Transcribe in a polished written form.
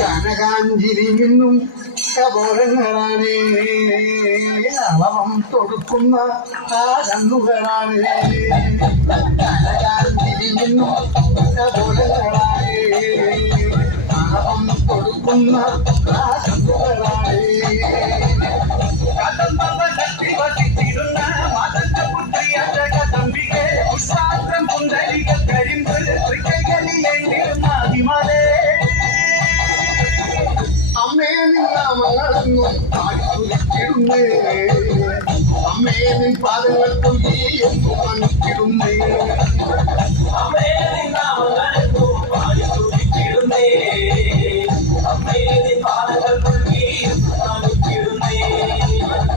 കനകാഞ്ചിരി മിന്നും കപോലങ്ങളാണ്, അളവം തൊടുക്കുന്ന ആ കണ്ണുകളാണ്. കനകാഞ്ചിരി മിന്നും കപോലങ്ങളാണ്, അളവം കൊടുക്കുന്ന ആ കണ്ണുകളാണ്. പുഷ്പാത്രം പുന്തരിക കരിമ്പ് ിമാലേ അമ്മേ നിന്നാമങ്ങളെന്നും കാണിക്കുലിക്കിടുന്നേ, അമ്മേ നിൻ പാദങ്ങൾക്കും ഈ എന്നും മണിക്കിടുന്നേ. അമ്മേ